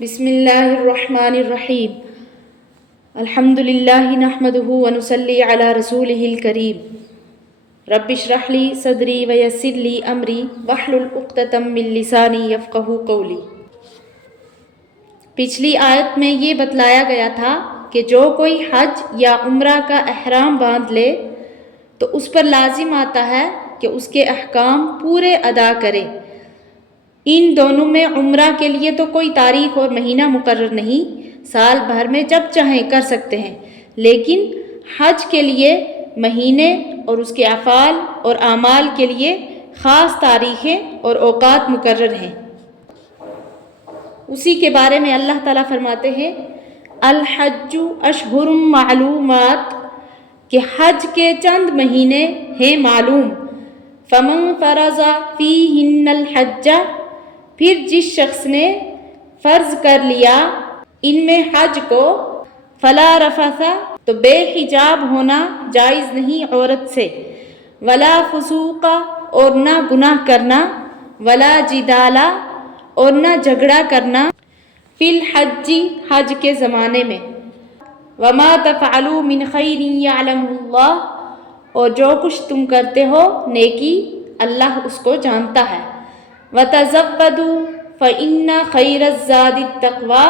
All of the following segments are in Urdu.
بسم اللہ الرحمن الرحیم الحمد للہ نحمدہ ونصلی علی رسولہ الکریم رب اشرح لی صدری ویسر لی امری واحلل عقدۃ من لسانی یفقہوا قولی۔ پچھلی آیت میں یہ بتلایا گیا تھا کہ جو کوئی حج یا عمرہ کا احرام باندھ لے تو اس پر لازم آتا ہے کہ اس کے احکام پورے ادا کرے۔ ان دونوں میں عمرہ کے لیے تو کوئی تاریخ اور مہینہ مقرر نہیں، سال بھر میں جب چاہیں کر سکتے ہیں، لیکن حج کے لیے مہینے اور اس کے افعال اور اعمال کے لیے خاص تاریخیں اور اوقات مقرر ہیں۔ اسی کے بارے میں اللہ تعالیٰ فرماتے ہیں الحج اشہر معلومات، کہ حج کے چند مہینے ہیں معلوم۔ فمن فرض فیہن الحج، پھر جس شخص نے فرض کر لیا ان میں حج کو، فلا رفث، تو بے حجاب ہونا جائز نہیں عورت سے، ولا فسوق، اور نہ گناہ کرنا، ولا جدال، اور نہ جھگڑا کرنا، فی الحج، حج کے زمانے میں، وما تفعلوا من خیر یعلمہ اللہ، اور جو کچھ تم کرتے ہو نیکی اللہ اس کو جانتا ہے، وتزودوا فإن خیر الزاد التقوی،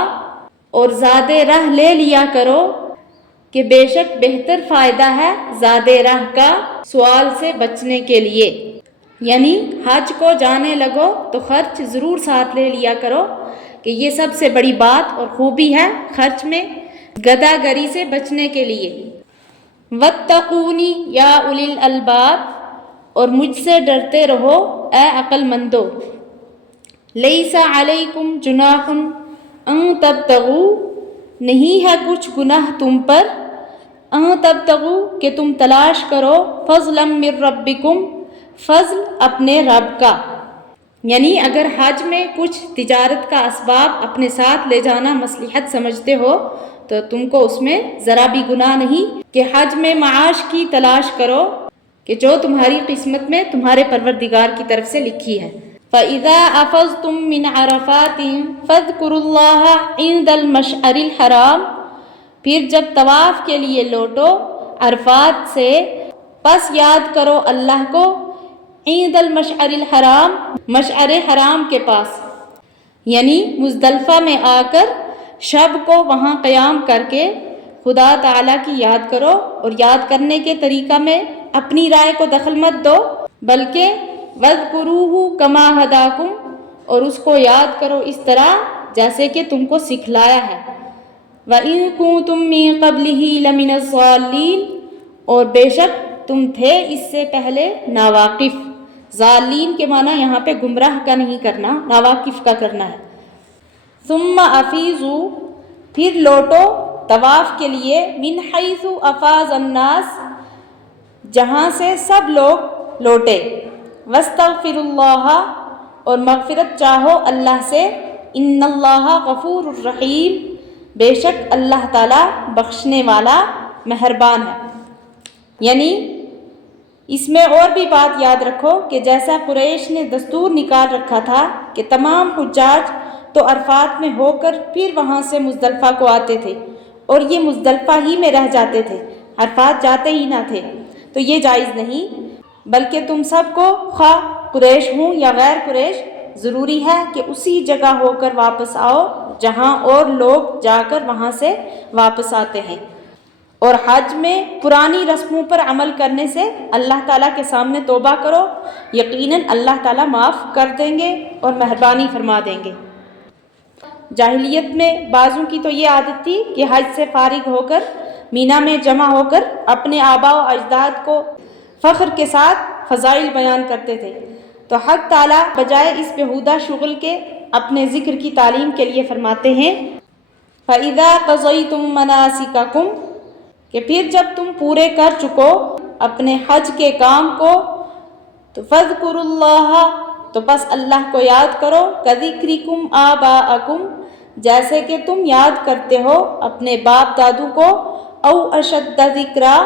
اور زاد راہ لے لیا کرو کہ بے شک بہتر فائدہ ہے زاد راہ کا سوال سے بچنے کے لیے۔ یعنی حج کو جانے لگو تو خرچ ضرور ساتھ لے لیا کرو، کہ یہ سب سے بڑی بات اور خوبی ہے خرچ میں گدھا گری سے بچنے کے لیے۔ واتقونی یا اولی الالباب، اور مجھ سے ڈرتے رہو اے عقل مندو۔ لیس علیکم جناح ان تبتغوا، نہیں ہے کچھ گناہ تم پر، ان تبتغوا، کہ تم تلاش کرو، فضلا من ربکم، فضل اپنے رب کا۔ یعنی اگر حج میں کچھ تجارت کا اسباب اپنے ساتھ لے جانا مصلحت سمجھتے ہو تو تم کو اس میں ذرا بھی گناہ نہیں کہ حج میں معاش کی تلاش کرو، کہ جو تمہاری قسمت میں تمہارے پروردگار کی طرف سے لکھی ہے۔ فَإِذَا أَفَضْتُم مِّنْ عَرَفَاتٍ فَاذْكُرُوا اللَّهَ عِندَ الْمَشْعَرِ الْحَرَامِ، پھر جب طواف کے لیے لوٹو عرفات سے، پس یاد کرو اللہ کو عند المشعر الحرام، مشعر حرام کے پاس، یعنی مزدلفہ میں آ کر شب کو وہاں قیام کر کے خدا تعالیٰ کی یاد کرو، اور یاد کرنے کے طریقہ میں اپنی رائے کو دخل مت دو، بلکہ وَاذْكُرُوهُ كَمَا هَدَاكُمْ، اور اس کو یاد کرو اس طرح جیسے کہ تم کو سکھلایا ہے۔ وَإِن كُنتُم مِّن قَبْلِهِ لَمِنَ الضَّالِّينَ، اور بے شک تم تھے اس سے پہلے ناواقف۔ ضالین کے معنی یہاں پہ گمراہ کا نہیں کرنا، ناواقف کا کرنا ہے۔ ثُمَّ أَفِيضُوا، پھر لوٹو طواف کے لیے، مِنْ حَيْثُ أَفَاضَ النَّاسُ، جہاں سے سب لوگ لوٹے، وَاسْتَغْفِرُوا اللَّهَ، اور مغفرت چاہو اللہ سے، إِنَّ اللَّهَ غَفُورٌ رَحِيمٌ، بے شک اللہ تعالیٰ بخشنے والا مہربان ہے۔ یعنی اس میں اور بھی بات یاد رکھو کہ جیسا قریش نے دستور نکال رکھا تھا کہ تمام حجاج تو عرفات میں ہو کر پھر وہاں سے مزدلفہ کو آتے تھے، اور یہ مزدلفہ ہی میں رہ جاتے تھے، عرفات جاتے ہی نہ تھے، تو یہ جائز نہیں، بلکہ تم سب کو خواہ قریش ہوں یا غیر قریش ضروری ہے کہ اسی جگہ ہو کر واپس آؤ جہاں اور لوگ جا کر وہاں سے واپس آتے ہیں، اور حج میں پرانی رسموں پر عمل کرنے سے اللہ تعالیٰ کے سامنے توبہ کرو، یقیناً اللہ تعالیٰ معاف کر دیں گے اور مہربانی فرما دیں گے۔ جاہلیت میں بعضوں کی تو یہ عادت تھی کہ حج سے فارغ ہو کر مینا میں جمع ہو کر اپنے آباء و اجداد کو فخر کے ساتھ فضائل بیان کرتے تھے، تو حق تعالیٰ بجائے اس بیہودہ شغل کے اپنے ذکر کی تعلیم کے لیے فرماتے ہیں فَإِذَا قَضَيْتُم مَّنَاسِكَكُمْ، کہ پھر جب تم پورے کر چکو اپنے حج کے کام کو، تو فَاذْكُرُوا اللَّهَ، تو بس اللہ کو یاد کرو، كَذِكْرِكُمْ آبَاءَكُمْ، جیسے کہ تم یاد کرتے ہو اپنے باپ دادو کو، او اشد ذکرا،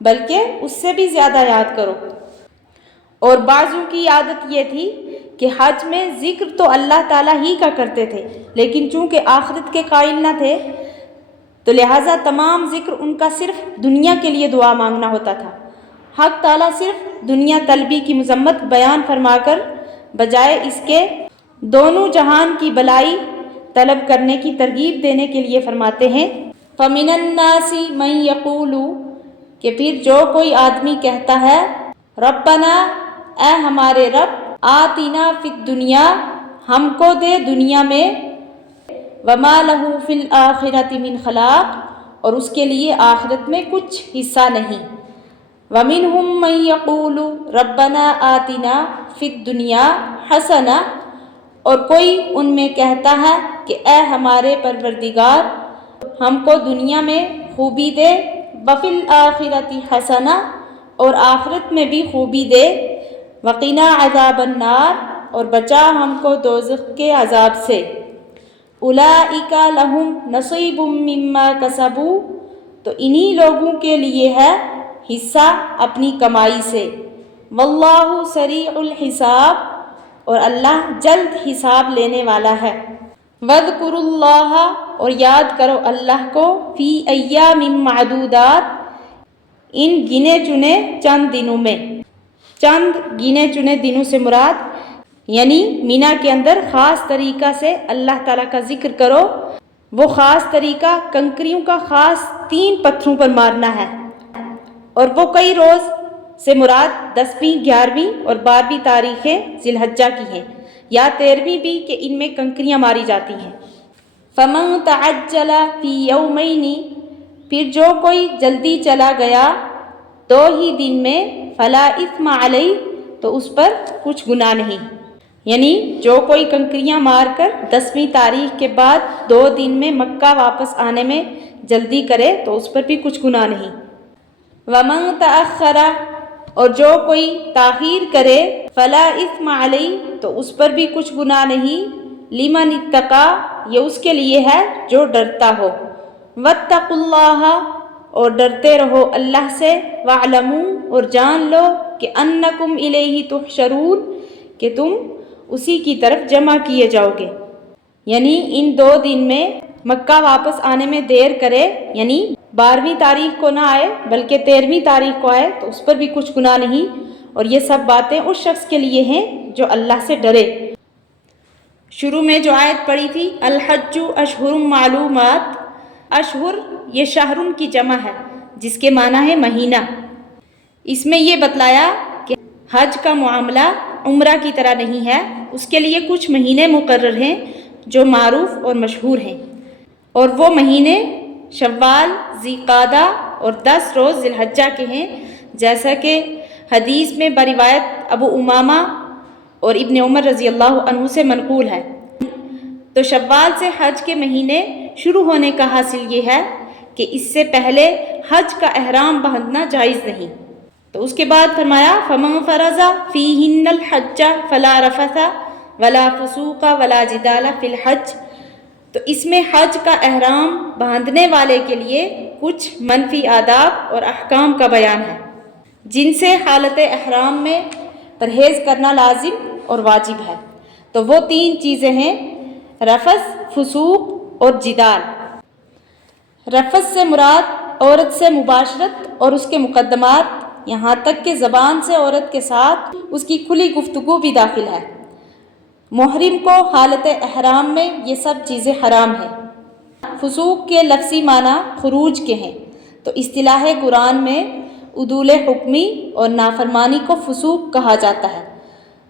بلکہ اس سے بھی زیادہ یاد کرو۔ اور بعضوں کی عادت یہ تھی کہ حج میں ذکر تو اللہ تعالیٰ ہی کا کرتے تھے، لیکن چونکہ آخرت کے قائل نہ تھے تو لہٰذا تمام ذکر ان کا صرف دنیا کے لیے دعا مانگنا ہوتا تھا۔ حق تعالیٰ صرف دنیا طلبی کی مذمت بیان فرما کر بجائے اس کے دونوں جہان کی بلائی طلب کرنے کی ترغیب دینے کے لیے فرماتے ہیں فَمِنَ النَّاسِ مَن يَقُولُ کہ پھر جو کوئی آدمی کہتا ہے ربنا اے ہمارے رب آتنا فی الدنیا ہم کو دے دنیا میں وما لہ فی الآخرۃ من خلاق اور اس کے لیے آخرت میں کچھ حصہ نہیں۔ ومنہم من یقول ربنا آتنا فی الدنیا حسنہ اور کوئی ان میں کہتا ہے کہ اے ہمارے پروردگار ہم کو دنیا میں خوبی دے وفی الآخرۃ حسنہ اور آخرت میں بھی خوبی دے وقنا عذاب النار اور بچا ہم کو دوزخ کے عذاب سے۔ اولئک لہم نصیب مما کسبوا تو انہی لوگوں کے لیے ہے حصہ اپنی کمائی سے۔ واللہ سریع الحساب اور اللہ جلد حساب لینے والا ہے۔ وَاذْكُرُوا اللَّهَ اور یاد کرو اللہ کو فی ایام معدودات ان گنے چنے چند دنوں میں۔ چند گنے چنے دنوں سے مراد یعنی مینا کے اندر خاص طریقہ سے اللہ تعالیٰ کا ذکر کرو۔ وہ خاص طریقہ کنکریوں کا خاص 3 پتھروں پر مارنا ہے، اور وہ کئی روز سے مراد 10ویں 11ویں اور 12ویں تاریخیں ذی الحجہ کی ہیں، یا 13ویں بھی کہ ان میں کنکریاں ماری جاتی ہیں۔ فَمَن تَعَجَّلَ فِي يَوْمَيْنِ پھر جو کوئی جلدی چلا گیا 2 ہی دن میں فَلَا إِثْمَ عَلَيْهِ تو اس پر کچھ گناہ نہیں، یعنی جو کوئی کنکریاں مار کر 10ویں تاریخ کے بعد 2 دن میں مکہ واپس آنے میں جلدی کرے تو اس پر بھی کچھ گناہ نہیں۔ وَمَن تَأَخَّرَ اور جو کوئی تاخیر کرے فَلَا إِثْمَ عَلَيْهِ تو اس پر بھی کچھ گناہ نہیں۔ لِمَنِ اتَّقَى یہ اس کے لیے ہے جو ڈرتا ہو۔ وَاتَّقُوا اللَّهَ اور ڈرتے رہو اللہ سے۔ وَاعْلَمُوا اور جان لو کہ أَنَّكُمْ إِلَيْهِ تُحْشَرُونَ کہ تم اسی کی طرف جمع کیے جاؤ گے۔ یعنی ان 2 دن میں مکہ واپس آنے میں دیر کرے، یعنی 12ویں تاریخ کو نہ آئے بلکہ 13ویں تاریخ کو آئے تو اس پر بھی کچھ گناہ نہیں، اور یہ سب باتیں اس شخص کے لیے ہیں جو اللہ سے ڈرے۔ شروع میں جو آیت پڑھی تھی الحج اشہر معلومات، اشہر یہ شہرن کی جمع ہے جس کے معنی ہے مہینہ۔ اس میں یہ بتلایا کہ حج کا معاملہ عمرہ کی طرح نہیں ہے، اس کے لیے کچھ مہینے مقرر ہیں جو معروف اور مشہور ہیں، اور وہ مہینے شوال، ذی القعدہ اور 10 روز ذی الحجہ کے ہیں، جیسا کہ حدیث میں بروایت ابو امامہ اور ابن عمر رضی اللہ عنہ سے منقول ہے۔ تو شوال سے حج کے مہینے شروع ہونے کا حاصل یہ ہے کہ اس سے پہلے حج کا احرام باندھنا جائز نہیں۔ تو اس کے بعد فرمایا فَمَن فَرَضَ فِيهِنَّ الْحَجَّ فَلَا رَفَثَ وَلَا فُسُوقَ وَلَا جِدَالَ فِي الْحَجِّ تو اس میں حج کا احرام باندھنے والے کے لیے کچھ منفی آداب اور احکام کا بیان ہے جن سے حالت احرام میں پرہیز کرنا لازم اور واجب ہے۔ تو وہ 3 چیزیں ہیں رفث، فسوق اور جدال۔ رفث سے مراد عورت سے مباشرت اور اس کے مقدمات، یہاں تک کہ زبان سے عورت کے ساتھ اس کی کھلی گفتگو بھی داخل ہے۔ محرم کو حالت احرام میں یہ سب چیزیں حرام ہیں۔ فسوق کے لفظی معنی خروج کے ہیں، تو اصطلاح قرآن میں عدول حکمی اور نافرمانی کو فسوق کہا جاتا ہے،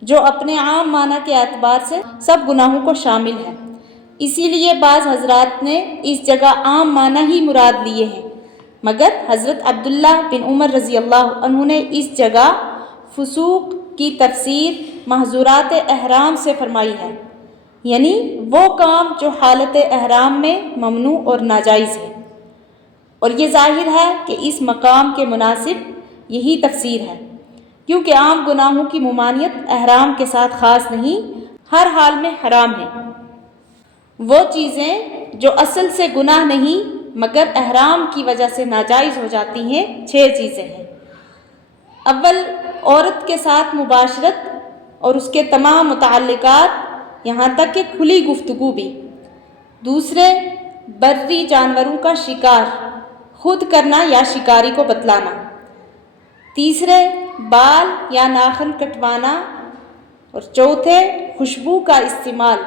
جو اپنے عام معنی کے اعتبار سے سب گناہوں کو شامل ہے۔ اسی لیے بعض حضرات نے اس جگہ عام معنی ہی مراد لیے ہیں، مگر حضرت عبداللہ بن عمر رضی اللہ عنہ نے اس جگہ فسوق کی تفسیر محظورات احرام سے فرمائی ہے، یعنی وہ کام جو حالت احرام میں ممنوع اور ناجائز ہے، اور یہ ظاہر ہے کہ اس مقام کے مناسب یہی تفسیر ہے، کیونکہ عام گناہوں کی ممانعت احرام کے ساتھ خاص نہیں، ہر حال میں حرام ہے۔ وہ چیزیں جو اصل سے گناہ نہیں مگر احرام کی وجہ سے ناجائز ہو جاتی ہیں 6 چیزیں ہیں۔ اول عورت کے ساتھ مباشرت اور اس کے تمام متعلقات، یہاں تک کہ کھلی گفتگو بھی۔ دوسرے، بری جانوروں کا شکار خود کرنا یا شکاری کو بتلانا۔ تیسرے، بال یا ناخن کٹوانا۔ اور چوتھے، خوشبو کا استعمال۔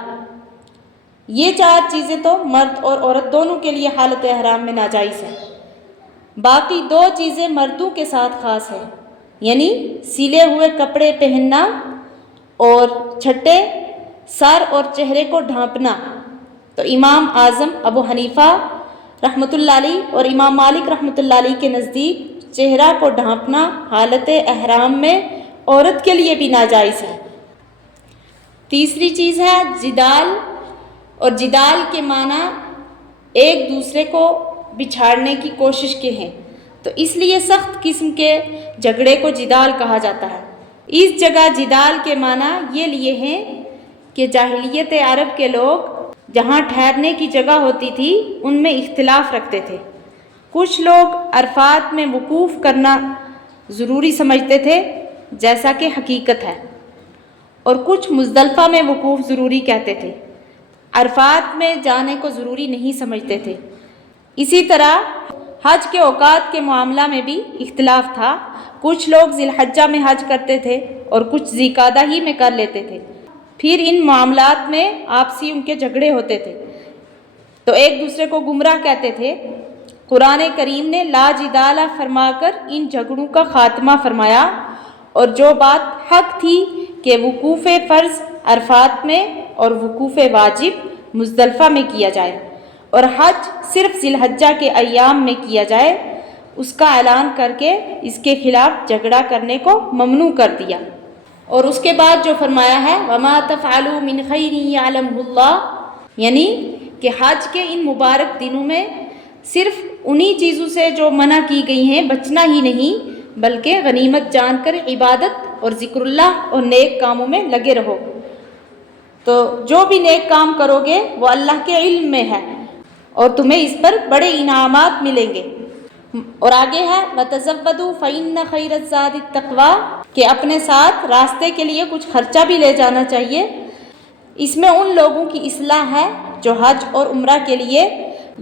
یہ 4 چیزیں تو مرد اور عورت دونوں کے لیے حالت احرام میں ناجائز ہیں۔ باقی 2 چیزیں مردوں کے ساتھ خاص ہیں، یعنی سلے ہوئے کپڑے پہننا اور چھٹے، سر اور چہرے کو ڈھانپنا۔ تو امام اعظم ابو حنیفہ رحمۃ اللہ علیہ اور امام مالک رحمۃ اللہ علیہ کے نزدیک چہرہ کو ڈھانپنا حالت احرام میں عورت کے لیے بھی ناجائز ہے۔ تیسری چیز ہے جدال، اور جدال کے معنی ایک دوسرے کو بچھاڑنے کی کوشش کے ہیں، تو اس لیے سخت قسم کے جھگڑے کو جدال کہا جاتا ہے۔ اس جگہ جدال کے معنی یہ لیے ہیں کہ جاہلیت عرب کے لوگ جہاں ٹھہرنے کی جگہ ہوتی تھی ان میں اختلاف رکھتے تھے۔ کچھ لوگ عرفات میں وقوف کرنا ضروری سمجھتے تھے جیسا کہ حقیقت ہے، اور کچھ مزدلفہ میں وقوف ضروری کہتے تھے، عرفات میں جانے کو ضروری نہیں سمجھتے تھے۔ اسی طرح حج کے اوقات کے معاملہ میں بھی اختلاف تھا، کچھ لوگ ذی الحجہ میں حج کرتے تھے اور کچھ ذی القعدہ ہی میں کر لیتے تھے۔ پھر ان معاملات میں آپسی ان کے جھگڑے ہوتے تھے تو ایک دوسرے کو گمراہ کہتے تھے۔ قرآن کریم نے لا جدال فرما کر ان جھگڑوں کا خاتمہ فرمایا، اور جو بات حق تھی کہ وقوف فرض عرفات میں اور وقوف واجب مزدلفہ میں کیا جائے اور حج صرف ذی الحجہ کے ایام میں کیا جائے، اس کا اعلان کر کے اس کے خلاف جھگڑا کرنے کو ممنوع کر دیا۔ اور اس کے بعد جو فرمایا ہے وَمَا تَفْعَلُوا مِنْ خَيْرٍ يَعْلَمْهُ اللَّهُ، یعنی کہ حج کے ان مبارک دنوں میں صرف انہی چیزوں سے جو منع کی گئی ہیں بچنا ہی نہیں، بلکہ غنیمت جان کر عبادت اور ذکر اللہ اور نیک کاموں میں لگے رہو۔ تو جو بھی نیک کام کرو گے وہ اللہ کے علم میں ہے اور تمہیں اس پر بڑے انعامات ملیں گے۔ اور آگے ہے وَتَزَوَّدُوا فَإِنَّ خَيْرَ الزَّادِ التَّقْوَىٰ، کہ اپنے ساتھ راستے کے لیے کچھ خرچہ بھی لے جانا چاہیے۔ اس میں ان لوگوں کی اصلاح ہے جو حج اور عمرہ کے لیے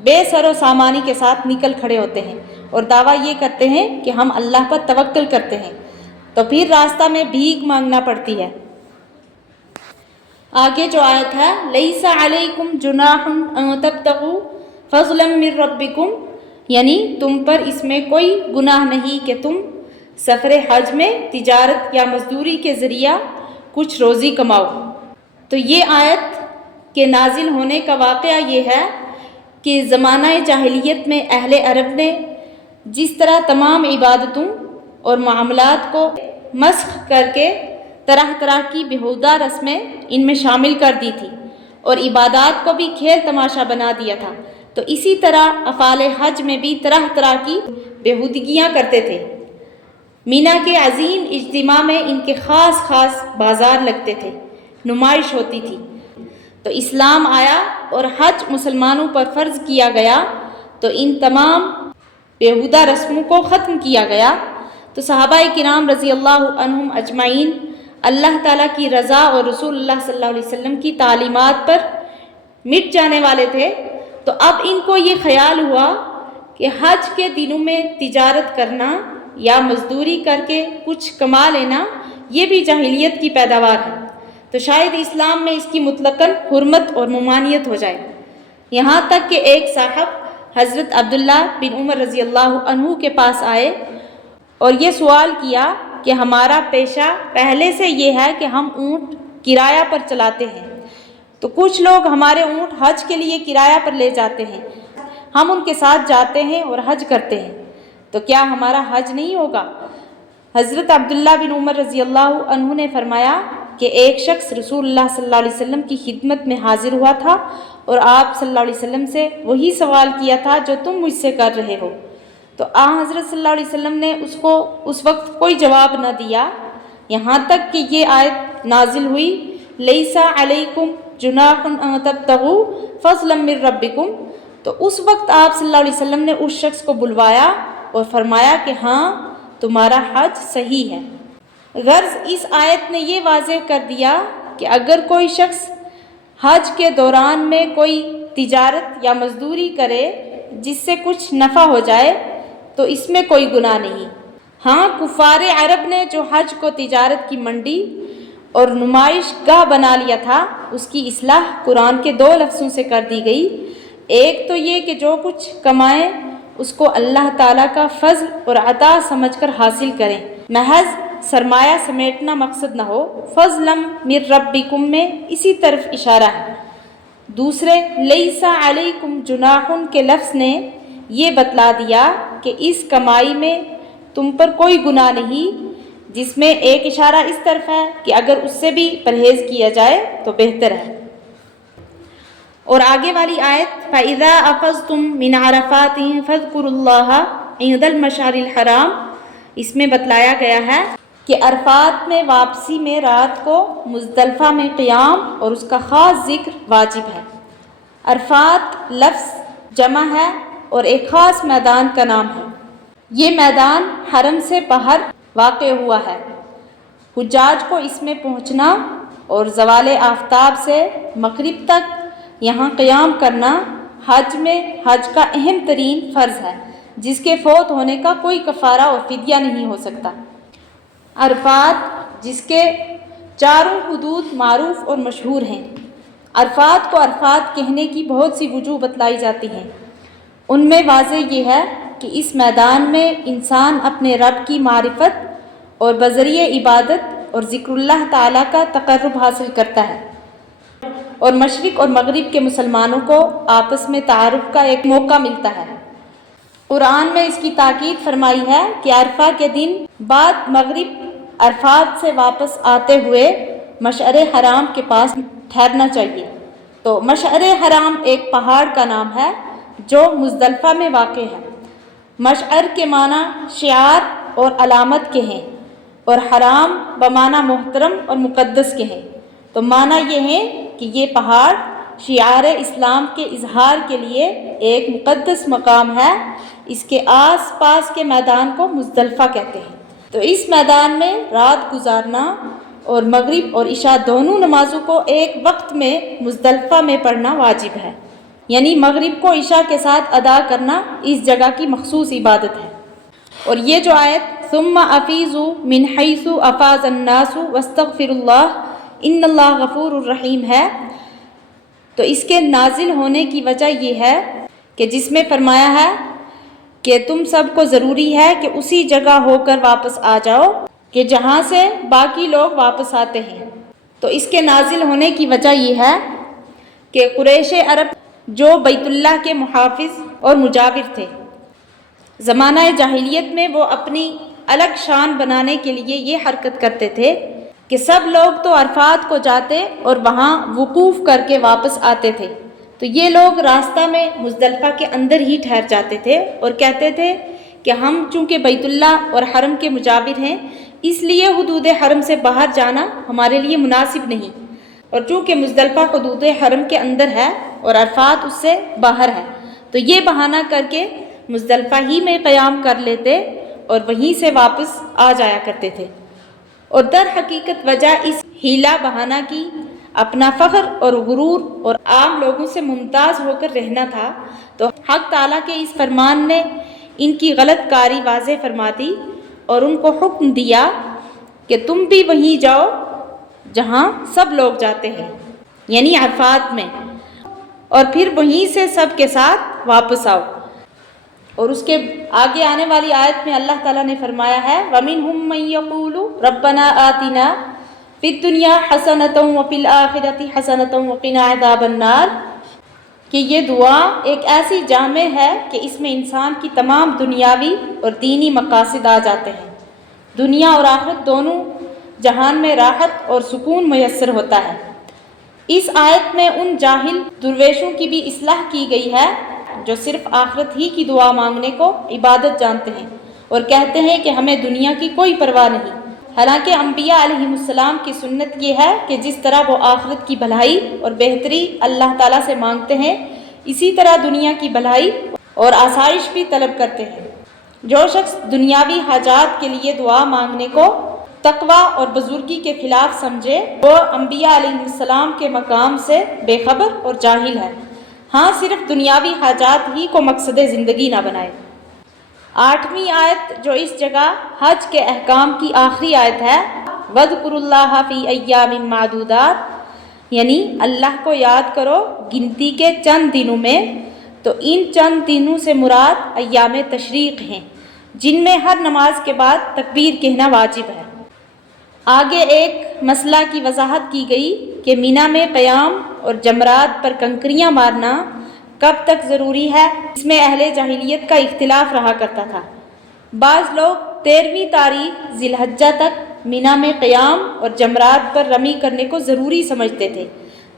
بے سر و سامانی کے ساتھ نکل کھڑے ہوتے ہیں اور دعویٰ یہ کرتے ہیں کہ ہم اللہ پر توکل کرتے ہیں، تو پھر راستہ میں بھیک مانگنا پڑتی ہے۔ آگے جو آیت ہے لَيْسَ عَلَيْكُمْ جُنَاحٌ أَن تَبْتَغُوا فَضْلًا مِّن رَّبِّكُمْ، یعنی تم پر اس میں کوئی گناہ نہیں کہ تم سفر حج میں تجارت یا مزدوری کے ذریعہ کچھ روزی کماؤ۔ تو یہ آیت کے نازل ہونے کا واقعہ یہ ہے کہ زمانہ جاہلیت میں اہل عرب نے جس طرح تمام عبادتوں اور معاملات کو مسخ کر کے طرح طرح کی بیہودہ رسمیں ان میں شامل کر دی تھی اور عبادات کو بھی کھیل تماشا بنا دیا تھا، تو اسی طرح افعال حج میں بھی طرح طرح کی بیہودگیاں کرتے تھے۔ مینا کے عظیم اجتماع میں ان کے خاص خاص بازار لگتے تھے، نمائش ہوتی تھی۔ تو اسلام آیا اور حج مسلمانوں پر فرض کیا گیا تو ان تمام بیہودہ رسموں کو ختم کیا گیا۔ تو صحابہ کرام رضی اللہ عنہم اجمعین اللہ تعالیٰ کی رضا اور رسول اللہ صلی اللہ علیہ وسلم کی تعلیمات پر مٹ جانے والے تھے، تو اب ان کو یہ خیال ہوا کہ حج کے دنوں میں تجارت کرنا یا مزدوری کر کے کچھ کما لینا یہ بھی جاہلیت کی پیداوار ہے، تو شاید اسلام میں اس کی مطلقاً حرمت اور ممانعت ہو جائے۔ یہاں تک کہ ایک صاحب حضرت عبداللہ بن عمر رضی اللہ عنہ کے پاس آئے اور یہ سوال کیا کہ ہمارا پیشہ پہلے سے یہ ہے کہ ہم اونٹ کرایہ پر چلاتے ہیں، تو کچھ لوگ ہمارے اونٹ حج کے لیے کرایہ پر لے جاتے ہیں، ہم ان کے ساتھ جاتے ہیں اور حج کرتے ہیں، تو کیا ہمارا حج نہیں ہوگا؟ حضرت عبداللہ بن عمر رضی اللہ عنہ نے فرمایا کہ ایک شخص رسول اللہ صلی اللہ علیہ وسلم کی خدمت میں حاضر ہوا تھا اور آپ صلی اللہ علیہ وسلم سے وہی سوال کیا تھا جو تم مجھ سے کر رہے ہو، تو حضرت صلی اللہ علیہ وسلم نے اس کو اس وقت کوئی جواب نہ دیا، یہاں تک کہ یہ آیت نازل ہوئی لیس علیکم جناح ان تبتغوا فضلا من ربکم، تو اس وقت آپ صلی اللہ علیہ وسلم نے اس شخص کو بلوایا اور فرمایا کہ ہاں تمہارا حج صحیح ہے۔ غرض اس آیت نے یہ واضح کر دیا کہ اگر کوئی شخص حج کے دوران میں کوئی تجارت یا مزدوری کرے جس سے کچھ نفع ہو جائے تو اس میں کوئی گناہ نہیں۔ ہاں، کفار عرب نے جو حج کو تجارت کی منڈی اور نمائش گاہ بنا لیا تھا، اس کی اصلاح قرآن کے 2 لفظوں سے کر دی گئی۔ ایک تو یہ کہ جو کچھ کمائیں اس کو اللہ تعالیٰ کا فضل اور عطا سمجھ کر حاصل کریں، محض سرمایہ سمیٹنا مقصد نہ ہو۔ فضلا من ربکم میں اسی طرف اشارہ ہے۔ دوسرے لیس علیکم جناح کے لفظ نے یہ بتلا دیا کہ اس کمائی میں تم پر کوئی گناہ نہیں، جس میں ایک اشارہ اس طرف ہے کہ اگر اس سے بھی پرہیز کیا جائے تو بہتر ہے۔ اور آگے والی آیت فَإِذَا أَفَضْتُم مِّنْ عَرَفَاتٍ فَاذْكُرُوا اللَّهَ عِندَ الْمَشْعَرِ الْحَرَامِ، اس میں بتلایا گیا ہے کہ عرفات میں واپسی میں رات کو مزدلفہ میں قیام اور اس کا خاص ذکر واجب ہے۔ عرفات لفظ جمع ہے اور ایک خاص میدان کا نام ہے۔ یہ میدان حرم سے باہر واقع ہوا ہے۔ حجاج کو اس میں پہنچنا اور زوال آفتاب سے مغرب تک یہاں قیام کرنا حج میں حج کا اہم ترین فرض ہے، جس کے فوت ہونے کا کوئی کفارہ اور فدیہ نہیں ہو سکتا۔ عرفات جس کے چاروں حدود معروف اور مشہور ہیں۔ عرفات کو عرفات کہنے کی بہت سی وجوہ بتلائی جاتی ہیں۔ ان میں واضح یہ ہے کہ اس میدان میں انسان اپنے رب کی معرفت اور بذریعہ عبادت اور ذکر اللہ تعالیٰ کا تقرب حاصل کرتا ہے، اور مشرق اور مغرب کے مسلمانوں کو آپس میں تعارف کا ایک موقع ملتا ہے۔ قرآن میں اس کی تاکید فرمائی ہے کہ عرفہ کے دن بعد مغرب عرفات سے واپس آتے ہوئے مشعر حرام کے پاس ٹھہرنا چاہیے۔ تو مشعر حرام ایک پہاڑ کا نام ہے جو مزدلفہ میں واقع ہے۔ مشعر کے معنی شعار اور علامت کے ہیں، اور حرام بمعنی محترم اور مقدس کے ہیں۔ تو معنی یہ ہے کہ یہ پہاڑ شعار اسلام کے اظہار کے لیے ایک مقدس مقام ہے۔ اس کے آس پاس کے میدان کو مزدلفہ کہتے ہیں۔ تو اس میدان میں رات گزارنا اور مغرب اور عشاء دونوں نمازوں کو ایک وقت میں مزدلفہ میں پڑھنا واجب ہے، یعنی مغرب کو عشاء کے ساتھ ادا کرنا اس جگہ کی مخصوص عبادت ہے۔ اور یہ جو آیت ثم افیضوا من حیث افاض الناس واستغفروا اللہ ان اللہ غفور الرحیم ہے، تو اس کے نازل ہونے کی وجہ یہ ہے کہ جس میں فرمایا ہے کہ تم سب کو ضروری ہے کہ اسی جگہ ہو کر واپس آ جاؤ کہ جہاں سے باقی لوگ واپس آتے ہیں۔ تو اس کے نازل ہونے کی وجہ یہ ہے کہ قریش عرب جو بیت اللہ کے محافظ اور مجاور تھے، زمانہ جاہلیت میں وہ اپنی الگ شان بنانے کے لیے یہ حرکت کرتے تھے کہ سب لوگ تو عرفات کو جاتے اور وہاں وقوف کر کے واپس آتے تھے، تو یہ لوگ راستہ میں مزدلفہ کے اندر ہی ٹھہر جاتے تھے اور کہتے تھے کہ ہم چونکہ بیت اللہ اور حرم کے مجاور ہیں، اس لیے حدود حرم سے باہر جانا ہمارے لیے مناسب نہیں، اور چونکہ مزدلفہ حدود حرم کے اندر ہے اور عرفات اس سے باہر ہے، تو یہ بہانہ کر کے مزدلفہ ہی میں قیام کر لیتے اور وہیں سے واپس آ جایا کرتے تھے۔ اور در حقیقت وجہ اس ہیلا بہانہ کی اپنا فخر اور غرور اور عام لوگوں سے ممتاز ہو کر رہنا تھا۔ تو حق تعالیٰ کے اس فرمان نے ان کی غلط کاری واضح فرما دی اور ان کو حکم دیا کہ تم بھی وہیں جاؤ جہاں سب لوگ جاتے ہیں، یعنی عرفات میں، اور پھر وہیں سے سب کے ساتھ واپس آؤ۔ اور اس کے آگے آنے والی آیت میں اللہ تعالیٰ نے فرمایا ہے وَمِنْهُمْ مَنْ يَقُولُ رَبَّنَا آتِنَا فِي الدُّنْيَا حَسَنَةً وَفِي الْآخِرَةِ حَسَنَةً وَقِنَا عَذَابَ النَّارِ، کہ یہ دعا ایک ایسی جامع ہے کہ اس میں انسان کی تمام دنیاوی اور دینی مقاصد آ جاتے ہیں۔ دنیا اور آخرت دونوں جہان میں راحت اور سکون میسر ہوتا ہے۔ اس آیت میں ان جاہل درویشوں کی بھی اصلاح کی گئی ہے جو صرف آخرت ہی کی دعا مانگنے کو عبادت جانتے ہیں اور کہتے ہیں کہ ہمیں دنیا کی کوئی پرواہ نہیں، حالانکہ انبیاء علیہ السلام کی سنت یہ ہے کہ جس طرح وہ آخرت کی بھلائی اور بہتری اللہ تعالیٰ سے مانگتے ہیں، اسی طرح دنیا کی بھلائی اور آسائش بھی طلب کرتے ہیں۔ جو شخص دنیاوی حاجات کے لیے دعا مانگنے کو تقوی اور بزرگی کے خلاف سمجھے وہ انبیاء علیہ السلام کے مقام سے بے خبر اور جاہل ہے۔ ہاں صرف دنیاوی حاجات ہی کو مقصد زندگی نہ بنائے۔ 8ویں آیت جو اس جگہ حج کے احکام کی آخری آیت ہے، وَاذْكُرُوا اللَّهَ فِي أَيَّامٍ مَّعْدُودَاتٍ، یعنی اللہ کو یاد کرو گنتی کے چند دنوں میں، تو ان چند دنوں سے مراد ایام تشریق ہیں جن میں ہر نماز کے بعد تکبیر کہنا واجب ہے۔ آگے ایک مسئلہ کی وضاحت کی گئی کہ مینا میں قیام اور جمرات پر کنکریاں مارنا کب تک ضروری ہے، اس میں اہل جاہلیت کا اختلاف رہا کرتا تھا۔ بعض لوگ 13ویں تاریخ ذی الحجہ تک مینا میں قیام اور جمرات پر رمی کرنے کو ضروری سمجھتے تھے،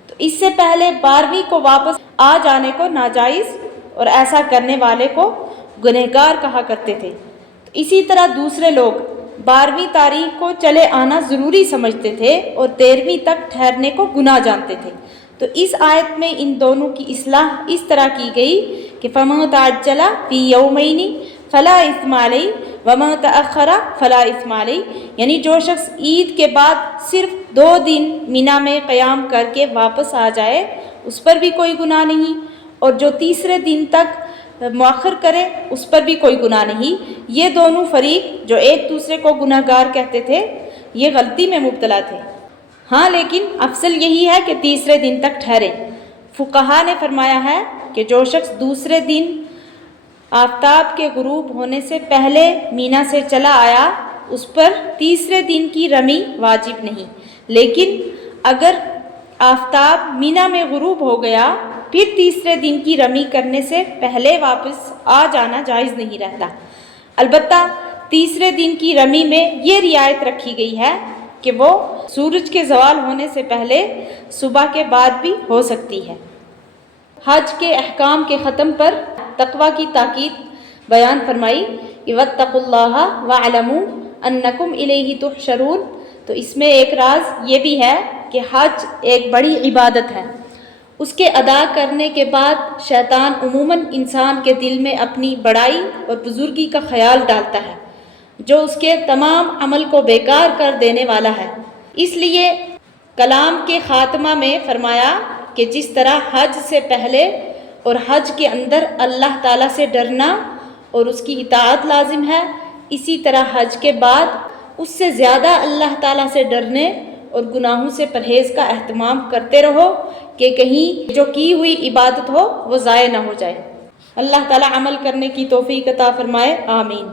تو اس سے پہلے 12ویں کو واپس آ جانے کو ناجائز اور ایسا کرنے والے کو گنہگار کہا کرتے تھے۔ تو اسی طرح دوسرے لوگ 12ویں تاریخ کو چلے آنا ضروری سمجھتے تھے اور 13ویں تک ٹھہرنے کو گناہ جانتے تھے۔ تو اس آیت میں ان دونوں کی اصلاح اس طرح کی گئی کہ فَمَن تَعَجَّلَ فِي يَوْمَيْنِ فَلَا إِثْمَ عَلَيْهِ وَمَن تَأَخَّرَ فَلَا إِثْمَ عَلَيْهِ، یعنی جو شخص عید کے بعد صرف 2 دن مینا میں قیام کر کے واپس آ جائے اس پر بھی کوئی گناہ نہیں، اور جو تیسرے دن تک مؤخر کرے اس پر بھی کوئی گناہ نہیں۔ یہ دونوں فریق جو ایک دوسرے کو گناہ گار کہتے تھے یہ غلطی میں مبتلا تھے۔ ہاں لیکن افضل یہی ہے کہ تیسرے دن تک ٹھہرے۔ فقہا نے فرمایا ہے کہ جو شخص دوسرے دن آفتاب کے غروب ہونے سے پہلے مینا سے چلا آیا اس پر تیسرے دن کی رمی واجب نہیں، لیکن اگر آفتاب مینا میں غروب ہو گیا پھر تیسرے دن کی رمی کرنے سے پہلے واپس آ جانا جائز نہیں رہتا۔ البتہ تیسرے دن کی رمی میں یہ رعایت رکھی گئی ہے کہ وہ سورج کے زوال ہونے سے پہلے صبح کے بعد بھی ہو سکتی ہے۔ حج کے احکام کے ختم پر تقوی کی تاکید بیان فرمائی کہ وَاتَّقُوا اللَّهَ وَاعْلَمُوا أَنَّكُمْ إِلَيْهِ تُحْشَرُونَ، تو اس میں ایک راز یہ بھی ہے کہ حج ایک بڑی عبادت ہے۔ اس کے ادا کرنے کے بعد شیطان عموماً انسان کے دل میں اپنی بڑائی اور بزرگی کا خیال ڈالتا ہے جو اس کے تمام عمل کو بیکار کر دینے والا ہے۔ اس لیے کلام کے خاتمہ میں فرمایا کہ جس طرح حج سے پہلے اور حج کے اندر اللہ تعالیٰ سے ڈرنا اور اس کی اطاعت لازم ہے، اسی طرح حج کے بعد اس سے زیادہ اللہ تعالیٰ سے ڈرنے اور گناہوں سے پرہیز کا اہتمام کرتے رہو کہ کہیں جو کی ہوئی عبادت ہو وہ ضائع نہ ہو جائے۔ اللہ تعالیٰ عمل کرنے کی توفیق عطا فرمائے، آمین۔